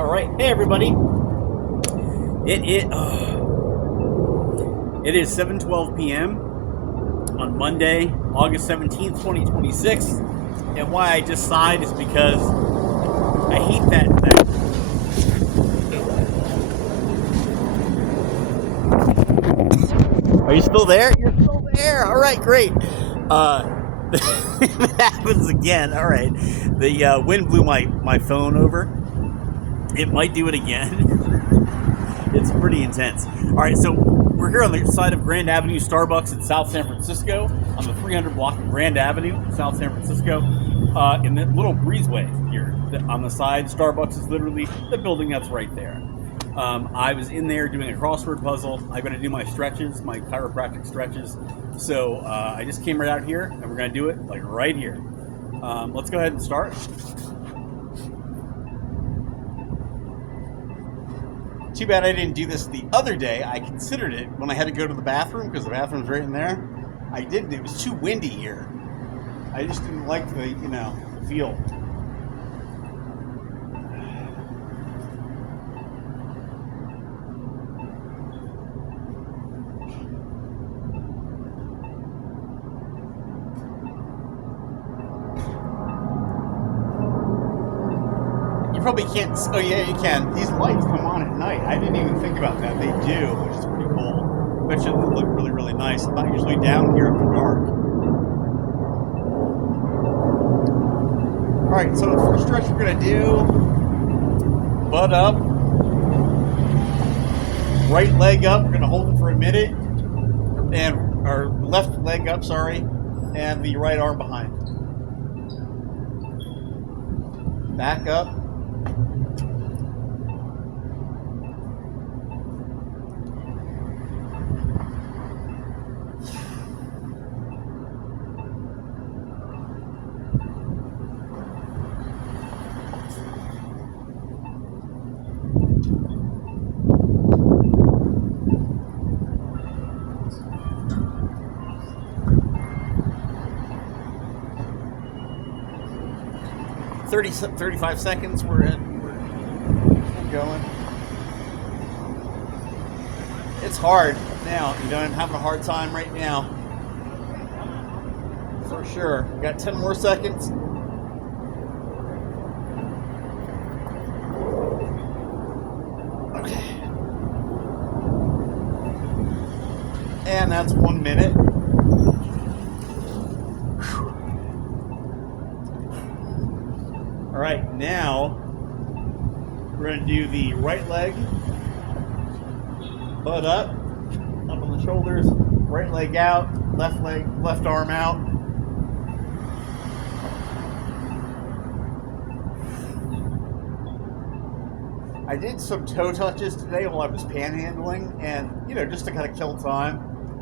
All right, hey everybody. It is 7:12 p.m. on Monday, August 17th, 2026. And why I just sighed is because I hate that. Are you still there? You're still there. All right, great. It happens again. All right, the wind blew my phone over. It might do it again. It's pretty intense. All right, so we're here on the side of Grand Avenue Starbucks in South San Francisco, on the 300 block of Grand Avenue, South San Francisco, in the little breezeway here. On the side, Starbucks is literally the building that's right there. I was in there doing a crossword puzzle. I'm going to do my stretches, my chiropractic stretches. So I just came right out here, and we're going to do it like right here. Let's go ahead and start. Too bad I didn't do this the other day. I considered it when I had to go to the bathroom because the bathroom's right in there. I didn't. It was too windy here. I just didn't like the, feel. You probably can't. Oh yeah, you can. These lights come on at night. I didn't even think about that. They do, which is pretty cool. Bet you they look really, really nice. I'm not usually down here after dark. All right, so the first stretch we're gonna do: butt up, right leg up. We're gonna hold it for a minute, and our left leg up. Sorry, and the right arm behind. Back up. Thirty 35 seconds. We're going. It's hard now. I'm having a hard time right now. For sure. We got 10 more seconds. Okay. And that's 1 minute. All right, now we're going to do the right leg, butt up on the shoulders, right leg out, left arm out. I did some toe touches today while I was panhandling, and just to kind of kill time.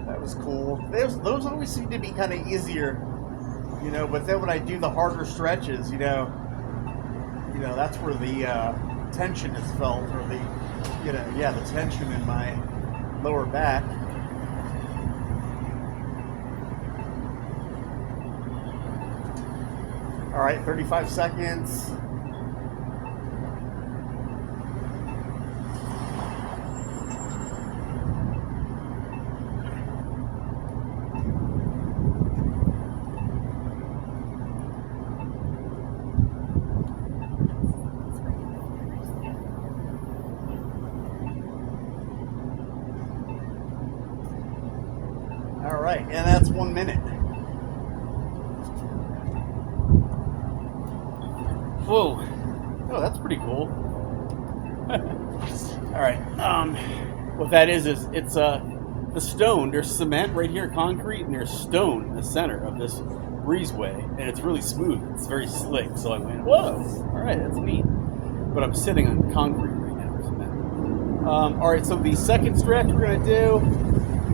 That was cool. Those always seem to be kind of easier, but then when I do the harder stretches, that's where the tension is felt, or the tension in my lower back. All right, 35 seconds. All right, and that's 1 minute. Whoa. Oh, that's pretty cool. All right. What that is it's the stone. There's cement right here, concrete, and there's stone in the center of this breezeway, and it's really smooth. It's very slick. So I went, whoa. All right, that's neat. But I'm sitting on concrete right now, cement. All right, so the second stretch we're gonna do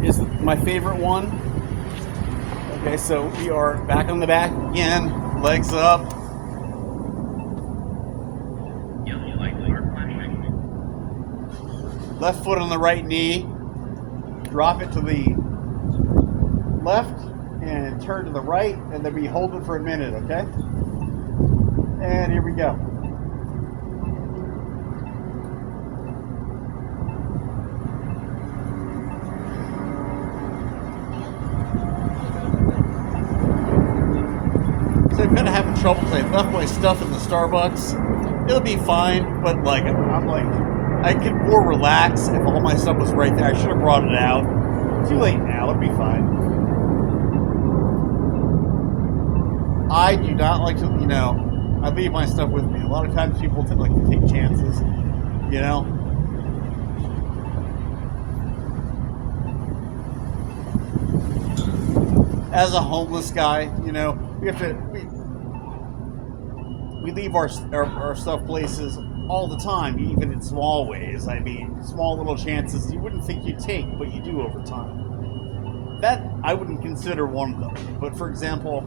is my favorite one. Okay, so we are back on the back again, legs up. Left foot on the right knee, drop it to the left and turn to the right, and then we hold it for a minute, okay? And here we go. trouble because I left my stuff in the Starbucks. It'll be fine, but like I'm like I could more relax if all my stuff was right there. I should have brought it out. Too late now. It'll be fine. I do not like to, you know, I leave my stuff with me. A lot of times people like to take chances, you know. As a homeless guy, you know, we leave our stuff places all the time, even in small ways. I mean, small little chances you wouldn't think you'd take, but you do over time. That I wouldn't consider one of them. But for example,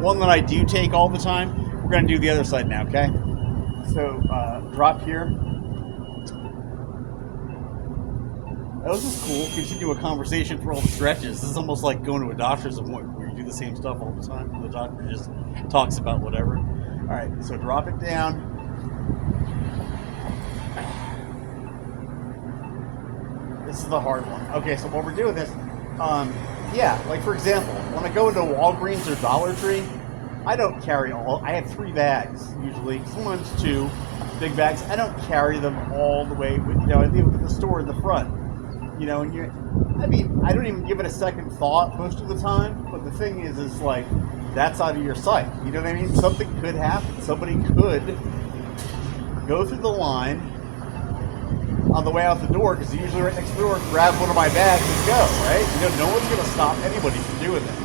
one that I do take all the time, we're going to do the other side now, okay? So, drop here. That was just cool. Gives you a conversation for all the stretches. This is almost like going to a doctor's appointment where you do the same stuff all the time. The doctor just talks about whatever. All right, so drop it down. This is the hard one. Okay, so what we're doing is, yeah, like for example, when I go into Walgreens or Dollar Tree, I don't carry all. I have 3 bags usually, sometimes 2 big bags. I don't carry them all the way. You know, I leave it at the store in the front. You know, and I mean, I don't even give it a second thought most of the time. But the thing is like, that's out of your sight. You know what I mean? Something could happen. Somebody could go through the line on the way out the door, because they're usually right next to the door, grab one of my bags and go, right? You know, no one's going to stop anybody from doing that.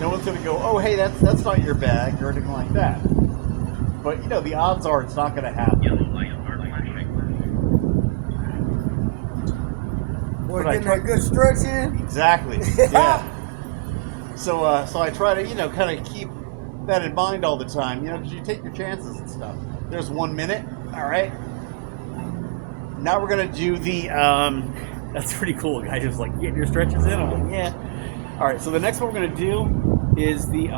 No one's going to go, oh, hey, that's not your bag, or anything like that. But, you know, the odds are it's not going to happen. We're getting a good stretch in? Exactly, yeah. So I try to, you know, kind of keep that in mind all the time, you know, because you take your chances and stuff. There's 1 minute, all right? Now we're going to do the, that's pretty cool. The guy just like, getting your stretches in. I'm like, yeah. All right, so the next one we're going to do is the,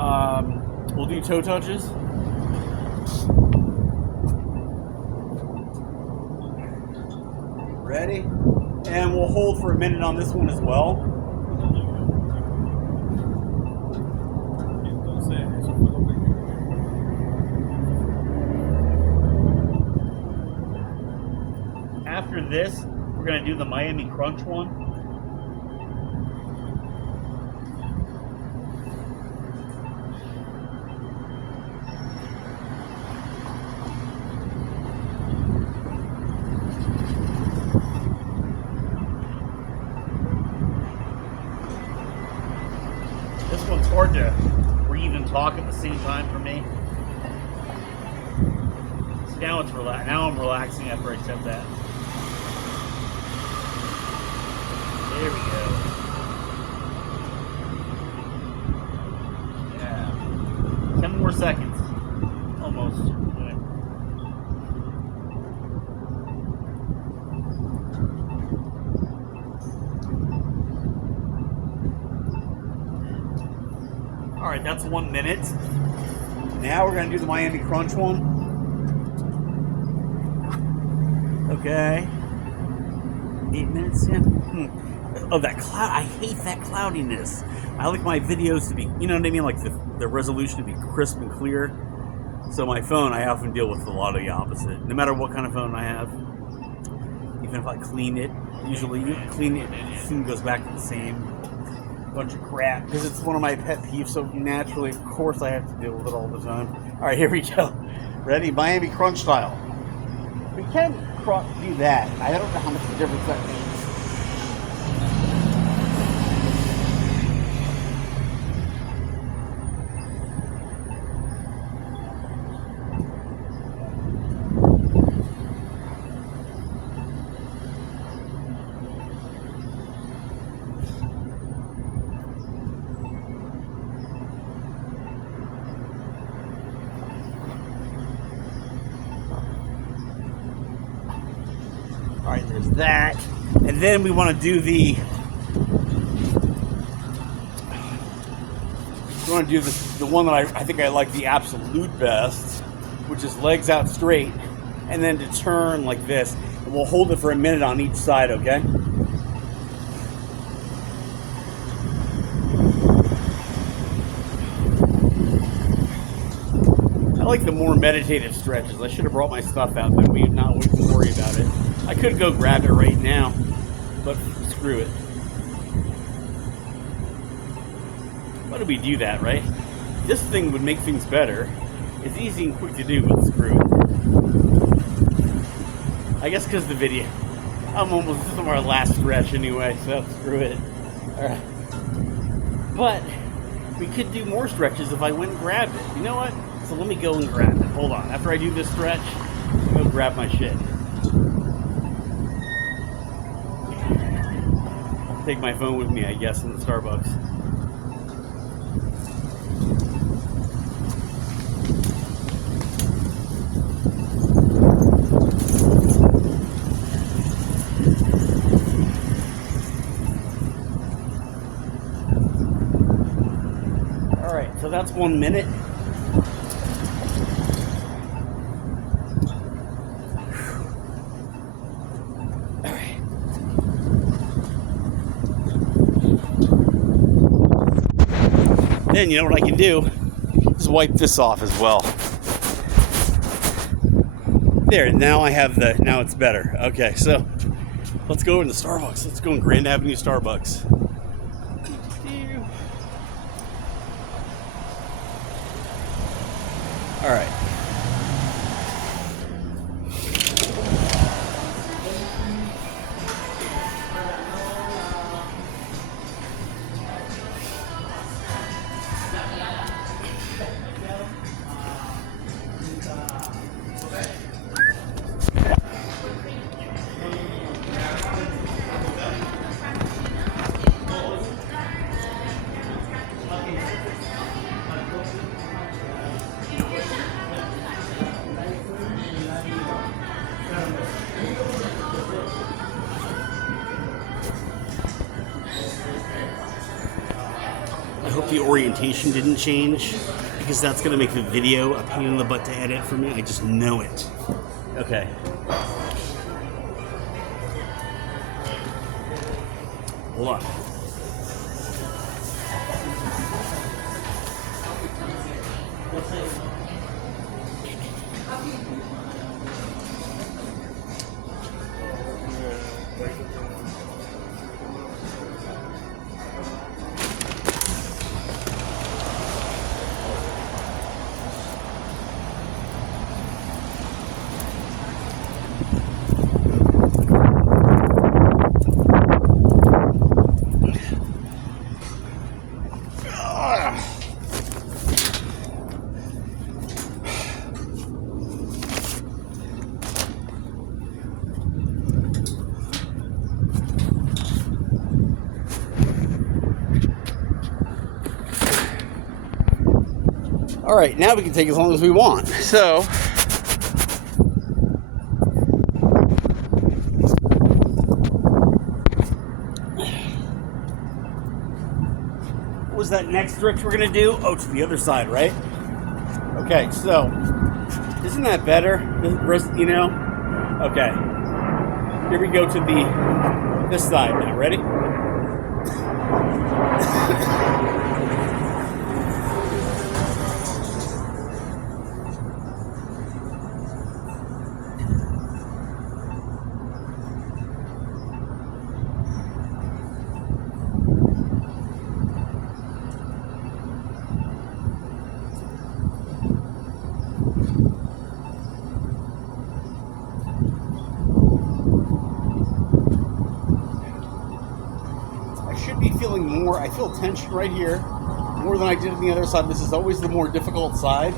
we'll do toe touches. Ready? And we'll hold for a minute on this one as well. After this, we're going to do the Miami Crunch one. This one's hard to breathe and talk at the same time for me. So now it's now I'm relaxing after I said that. There we go. Yeah. 10 more seconds. Almost. Okay. Alright, that's 1 minute. Now we're going to do the Miami Crunch one. Okay. 8 minutes in. Oh, that cloud. I hate that cloudiness. I like my videos to be, you know what I mean? Like the resolution to be crisp and clear. So my phone, I often deal with a lot of the opposite. No matter what kind of phone I have. Even if I clean it, usually you clean it, it soon goes back to the same bunch of crap. Because it's one of my pet peeves, so naturally, of course, I have to deal with it all the time. All right, here we go. Ready? Miami Crunch style. We can do that. I don't know how much of a difference that makes. All right, there's that. And then we want to do the, the one that I think I like the absolute best, which is legs out straight, and then to turn like this. And we'll hold it for a minute on each side, okay? like the more meditative stretches. I should have brought my stuff out, then we'd not worry about it. I could go grab it right now, but screw it. Why do we do that, right? This thing would make things better. It's easy and quick to do, but screw it. I guess because the video. This is our last stretch anyway, so screw it. Alright. But we could do more stretches if I went and grabbed it. You know what? So let me go and grab it. Hold on. After I do this stretch, I'll go grab my shit. I'll take my phone with me, I guess, in the Starbucks. So that's 1 minute. All right. Then you know what I can do? Just wipe this off as well. There, now I have now it's better. Okay, so let's go in the Starbucks. Let's go in Grand Avenue Starbucks. All right. I hope the orientation didn't change, because that's going to make the video a pain in the butt to edit for me. I just know it. Okay. Hold on. All right, now we can take as long as we want. So, what was that next stretch we're gonna do? Oh, to the other side, right? Okay, so, isn't that better? You know? Okay. Here we go to this side now. Ready? I feel tension right here more than I did on the other side. This is always the more difficult side.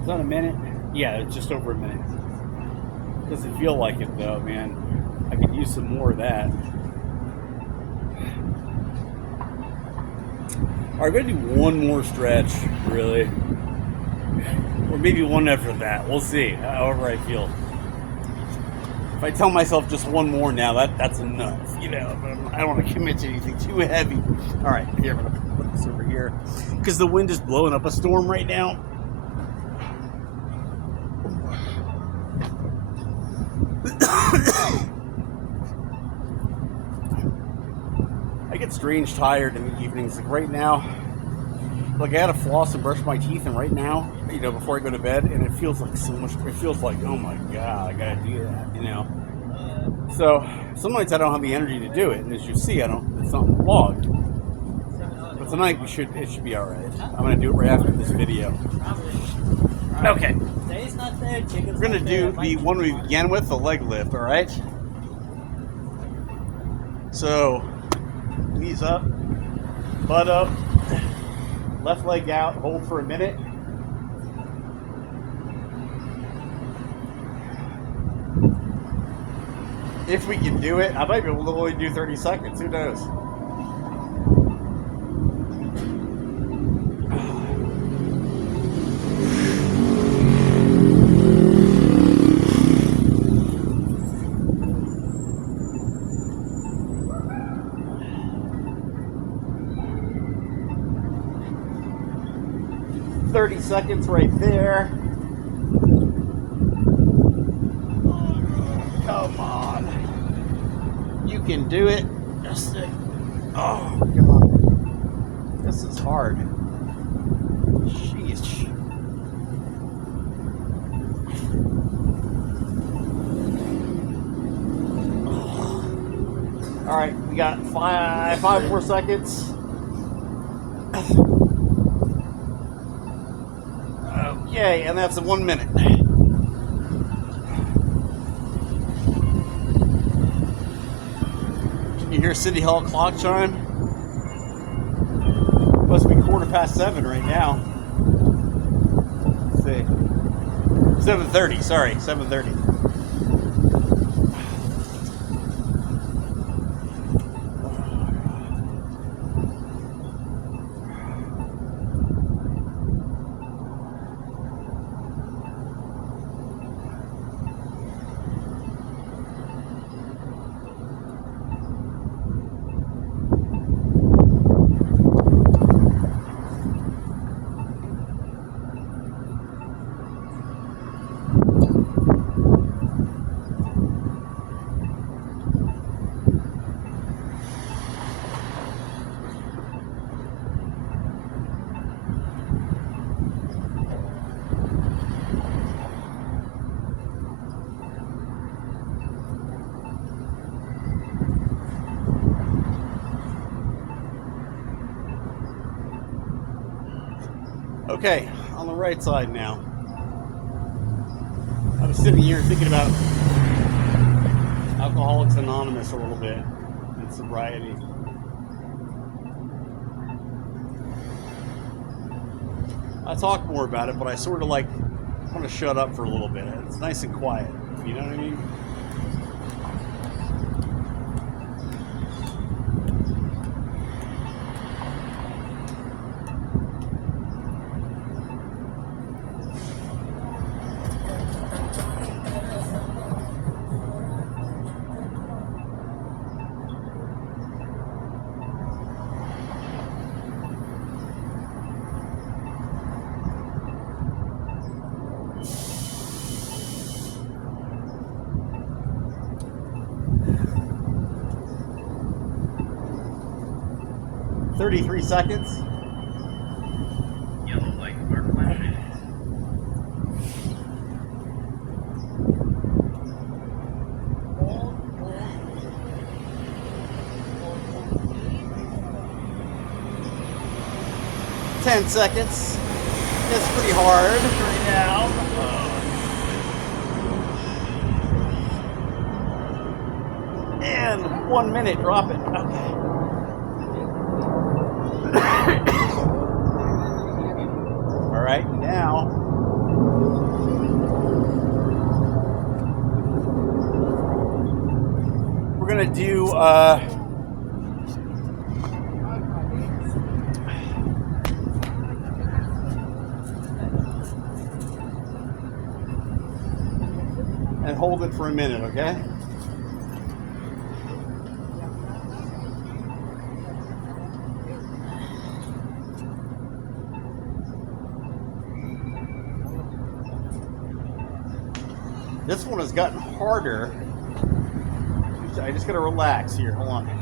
Is that a minute? Yeah, it's just over a minute. Doesn't feel like it though, man. I could use some more of that. Alright, I'm gonna do one more stretch, really. or maybe one after that. We'll see. However I feel. If I tell myself just one more now, that's enough. You know, but I don't want to commit to anything too heavy. All right, here, I'm gonna put this over here because the wind is blowing up a storm right now. I get strange tired in the evenings. Like right now, like I had to floss and brush my teeth, and right now, you know, before I go to bed, and it feels like so much. It feels like, oh my god, I gotta do that, you know. So some nights I don't have the energy to do it, and as you see, I don't. It's not vlogged. But tonight it should be all right. I'm gonna do it right after this video. Okay. We're gonna do the one we began with, the leg lift. All right. So knees up, butt up, left leg out, hold for a minute. If we can do it, I might be able to only do 30 seconds. Who knows? Seconds right there. Come on. You can do it. Just it. Oh, God. This is hard. Sheesh. All right, we got five more seconds. Okay, and that's 1 minute. Can you hear City Hall clock chime? Must be 7:15 right now. Let's see. 7:30, sorry, 7:30. Okay, on the right side now. I was sitting here thinking about Alcoholics Anonymous a little bit and sobriety. I talk more about it, but I sort of like want to shut up for a little bit. It's nice and quiet. You know what I mean? Thirty-three seconds. Yellow light mark flashing. Ten seconds. It's pretty hard right now. And 1 minute, drop it. Okay. All right, now we're gonna do 10 and hold it for a minute, okay? This one has gotten harder. I just gotta relax here. Hold on.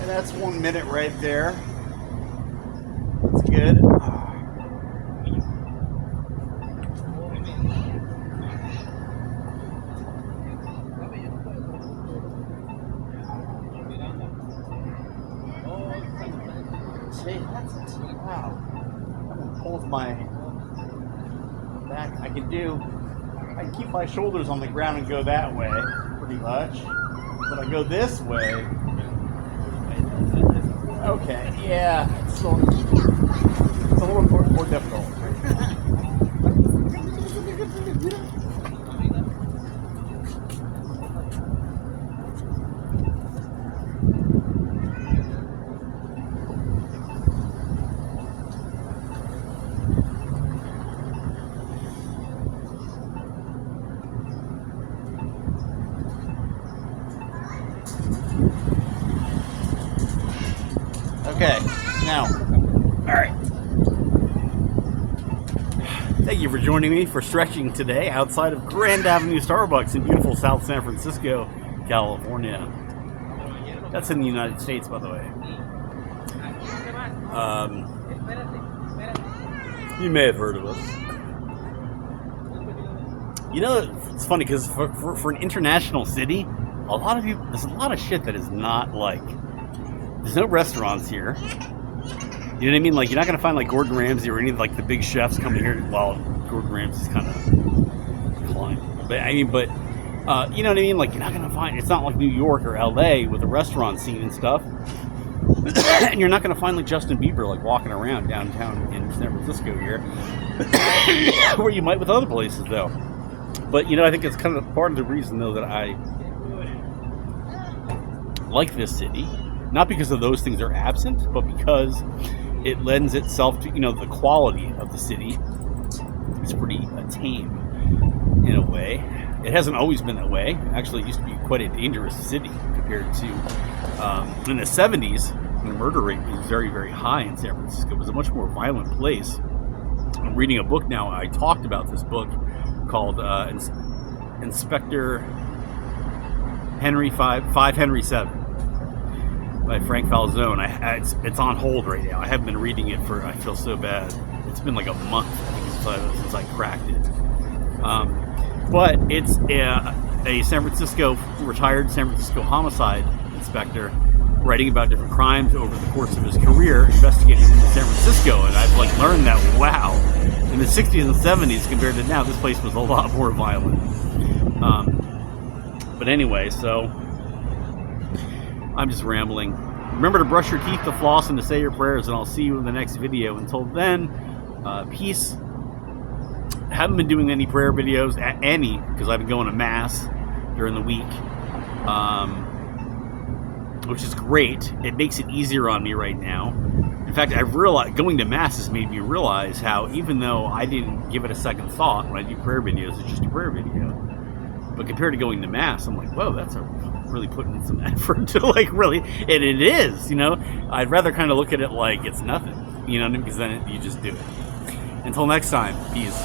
And that's 1 minute right there. That's good. See, that's wow. That one pulls my back. I can keep my shoulders on the ground and go that way, pretty much. But I go this way. Okay, yeah, it's a little more difficult. Okay, now, all right. Thank you for joining me for stretching today outside of Grand Avenue Starbucks in beautiful South San Francisco, California. That's in the United States, by the way. You may have heard of us. You know, it's funny because for an international city, there's a lot of shit that is not like. There's no restaurants here. You know what I mean? Like, you're not going to find, like, Gordon Ramsay or any of, like, the big chefs coming here. Well, Gordon Ramsay's kind of declined. But, you know what I mean? Like, you're not going to find, it's not like New York or LA with a restaurant scene and stuff. And you're not going to find, like, Justin Bieber, like, walking around downtown in San Francisco here. Where you might with other places, though. But, you know, I think it's kind of part of the reason, though, that I like this city. Not because of those things are absent, but because it lends itself to, you know, the quality of the city is pretty tame in a way. It hasn't always been that way. Actually, it used to be quite a dangerous city compared to in the 70s, when the murder rate was very, very high in San Francisco. It was a much more violent place. I'm reading a book now. I talked about this book called Inspector Henry 5 Henry 7. By Frank Falzone. It's on hold right now. I haven't been reading it I feel so bad. It's been like a month, I think, since I cracked it. But it's a retired San Francisco homicide inspector writing about different crimes over the course of his career, investigating in San Francisco. And I've like learned that, wow, in the 60s and 70s compared to now, this place was a lot more violent. But anyway, so I'm just rambling. Remember to brush your teeth, to floss, and to say your prayers, and I'll see you in the next video. Until then, peace. Haven't been doing any prayer videos, because I've been going to Mass during the week, which is great. It makes it easier on me right now. In fact, I've realized going to Mass has made me realize how, even though I didn't give it a second thought when I do prayer videos, it's just a prayer video. But compared to going to Mass, I'm like, whoa, that's really putting in some effort to like really, and it is, you know. I'd rather kind of look at it like it's nothing, you know, because then you just do it. Until next time, peace.